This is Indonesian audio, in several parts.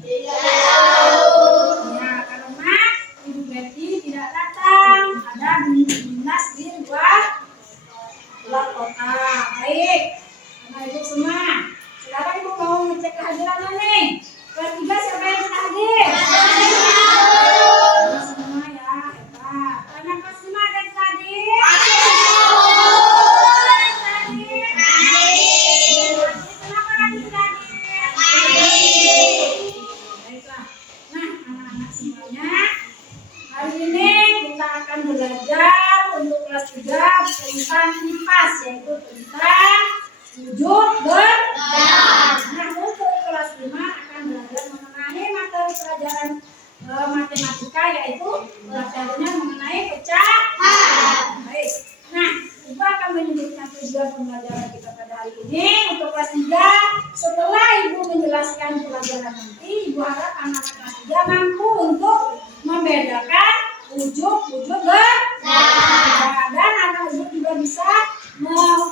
Tidak tahu. Ya, karena Ibu Betty tidak datang. Ada dinas di luar kota. Baik, karena Ibu semua. Sekarang Ibu mau ngecek kehadirannya nih. Kelas 3 siapa yang sudah hadir? Semua ya, hebat. Anak kelas 5 ada yang sudah hadir? Kenapa lagi sudah hadir? Baiklah. Nah, anak-anak semuanya, hari ini kita akan belajar untuk kelas 3 tentang kipas, yaitu tentang wujud benda. Nah, untuk kelas 5 akan belajar mengenai materi pelajaran matematika, yaitu pelajarannya mengenai pecahan. Baik. Nah, Ibu akan menyebutkan tujuan pembelajaran kita pada hari ini untuk kelas 3. Setelah Ibu menjelaskan pelajaran nanti, Ibu harap anak kelas 3 mampu untuk membedakan wujud benda. Dan anak Ibu juga bisa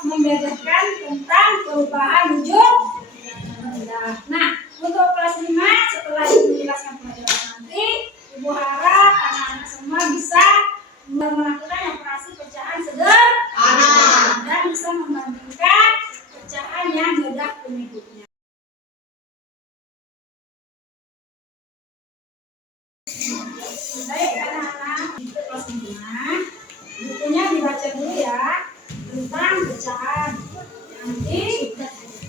membedakan tentang perubahan wujud benda. Nah, untuk kelas 5 setelah Ibu menjelaskan pelajaran nanti, Ibu harap anak-anak semua bisa melakukan operasi pecahan sederhana dan bisa membandingkan pecahan yang mudah pengikutnya. Baik anak-anak, itu kelas 5. Bukunya dibaca dulu ya tentang pecahan. Nanti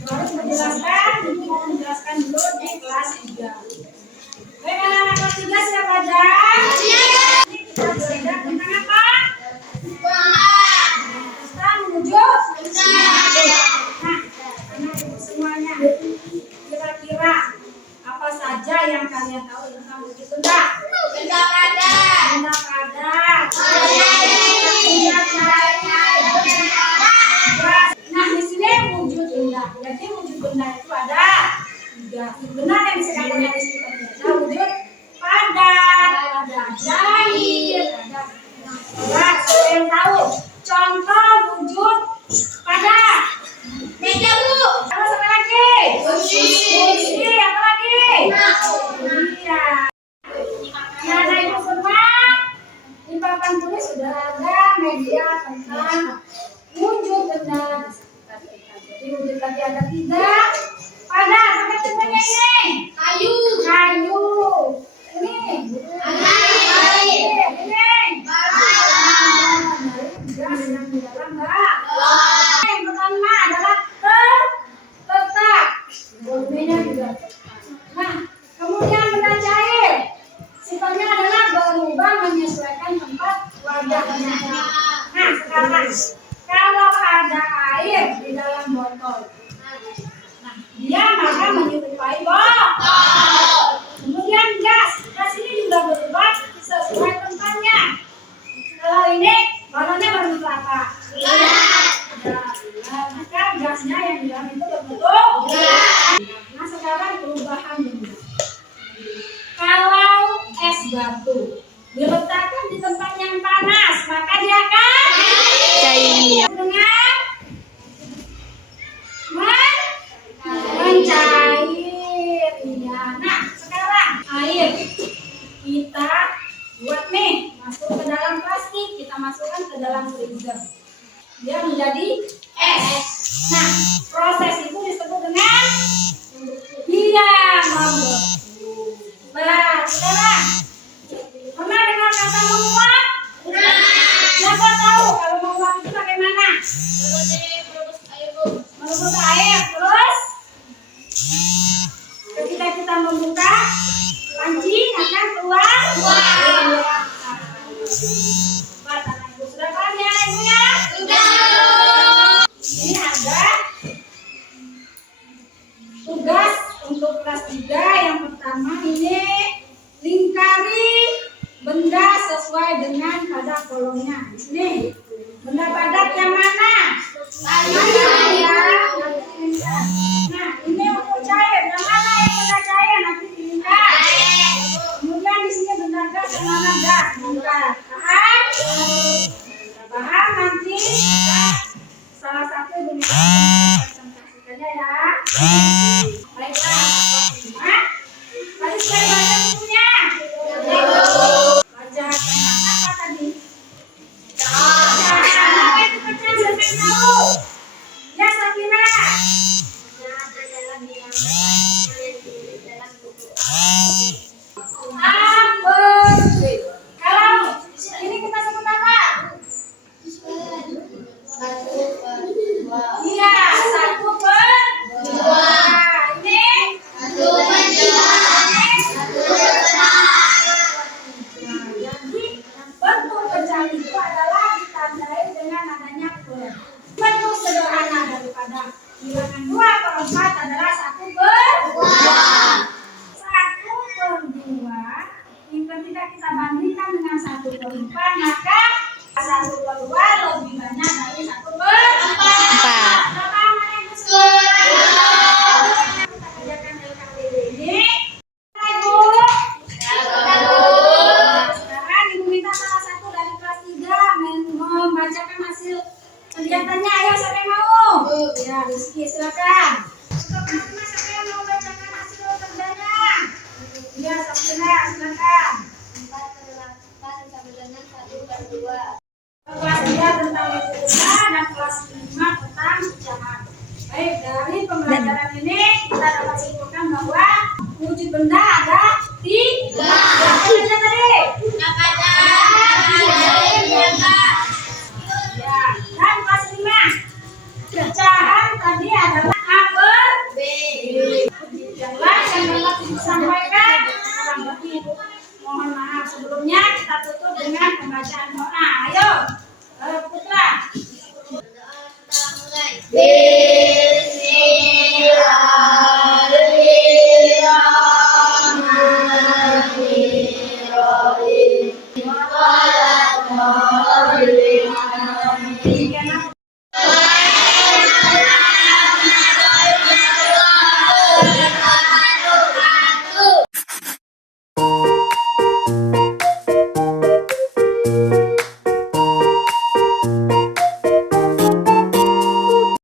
baru menjelaskan, Ibu mau menjelaskan dulu di kelas 3. Baik anak-anak kelas 3 siap aja? Ini kita belajar tentang apa? Tentang wujud. Nah, anak-anak semuanya, kira-kira apa saja yang kalian tahu tentang wujud benda? Benda padat. Benda padat. Nah, di sini wujud benda. Jadi wujud benda itu ada 3. Benar yang disebutkan di sini. Ada wujud padat, ada cair, ada berat. Siapa yang tahu contoh wujud padat? Meja, Bu. Apa satu lagi? Kursi. Apa lagi? Iya. Nah, ada Ibu semua. Di papan tulis sudah ada media tentang wujud benda. Jadi wujud tadi ada 3. Padat, apa contohnya ini? Kayu. Ini. Air. Ini. Gas yang di dalam enggak? Yang pertama adalah tetap. Volumenya juga tetap. Nah, kemudian benda cair. Sifatnya adalah berubah menyesuaikan tempat wadahnya. Nah, sekarang kalau ada air di dalam botol, nah, dia maka menyerupai botol. Kemudian gas ini juga berubah sesuai tempatnya. Kalau ini balonnya berbentuk apa? Maka gasnya yang di dalam itu berbentuk bulat. Nah, sekarang perubahan benda. Kalau es batu diletakkan di tempat yang panas, maka dia akan cair. Dengan mencair. Iya. Nah, sekarang air kita buat nih masuk ke dalam plastik, kita masukkan ke dalam freezer. Dia menjadi es. Nah, proses itu disebut dengan dia membeku. Nah, sekarang pernah dengar kata menguap? Siapa tahu kalau menguap itu bagaimana? Merebus air, terus ketika kita membuka panci akan keluar. Ibu sudah paham ya, Ibu ya? Sudah. Ini ada tugas untuk kelas 3. Yang pertama ini lingkari benda sesuai dengan pada kolomnya. Di sini benda padat yang mana? Ya. Nah, ini untuk cair. Yang mana yang benda cair? Nanti dilingkar. Kemudian di sini benda gas yang mana gas? Dilingkar. Paham? Nanti salah satu benda presentasikannya ya. Baiklah. Selesai baca bukunya. Baca tentang apa tadi? Apa itu pecahan? Siapa yang tahu? Ya, Safira. Apel. Kalau ini kita sebut apa? Iya, satu per dua. Ini satu per tiga. Nah, jadi bentuk pecahan itu adalah ditandai dengan adanya per. Bentuk sederhana daripada bilangan 2/4 adalah 1/2. 1/2 yang ketika kita bandingkan dengan 1/4, maka 1/2 lebih banyak dari 1/4. Berapa anak yang kesulitan? Kita kerjakan LKPD ini. Ibu. Sekarang Ibu minta salah satu dari kelas 3 membacakan hasil kegiatannya. Ayo, siapa yang mau? Ya, Rizky, silakan. Untuk teman-teman, siapa yang mau bacakan hasil kerjanya? Ya, Sabrina, silakan. 4/8 sama dengan 1/2. Kelas 3 tentang metodika dan kelas 5 tentang pecahan. Baik, dari pembelajaran ini kita dapat simpulkan bahwa wujud benda ada 3. Apa saja tadi? Ya, dan kelas 5 pecahan tadi adalah A per B. Yang lain yang dapat disampaikan kurang lebih Ibu mohon maaf sebelumnya. Kita tutup dengan pembacaan doa. Ayo, Putra. Bismillahirrahmanirrahim.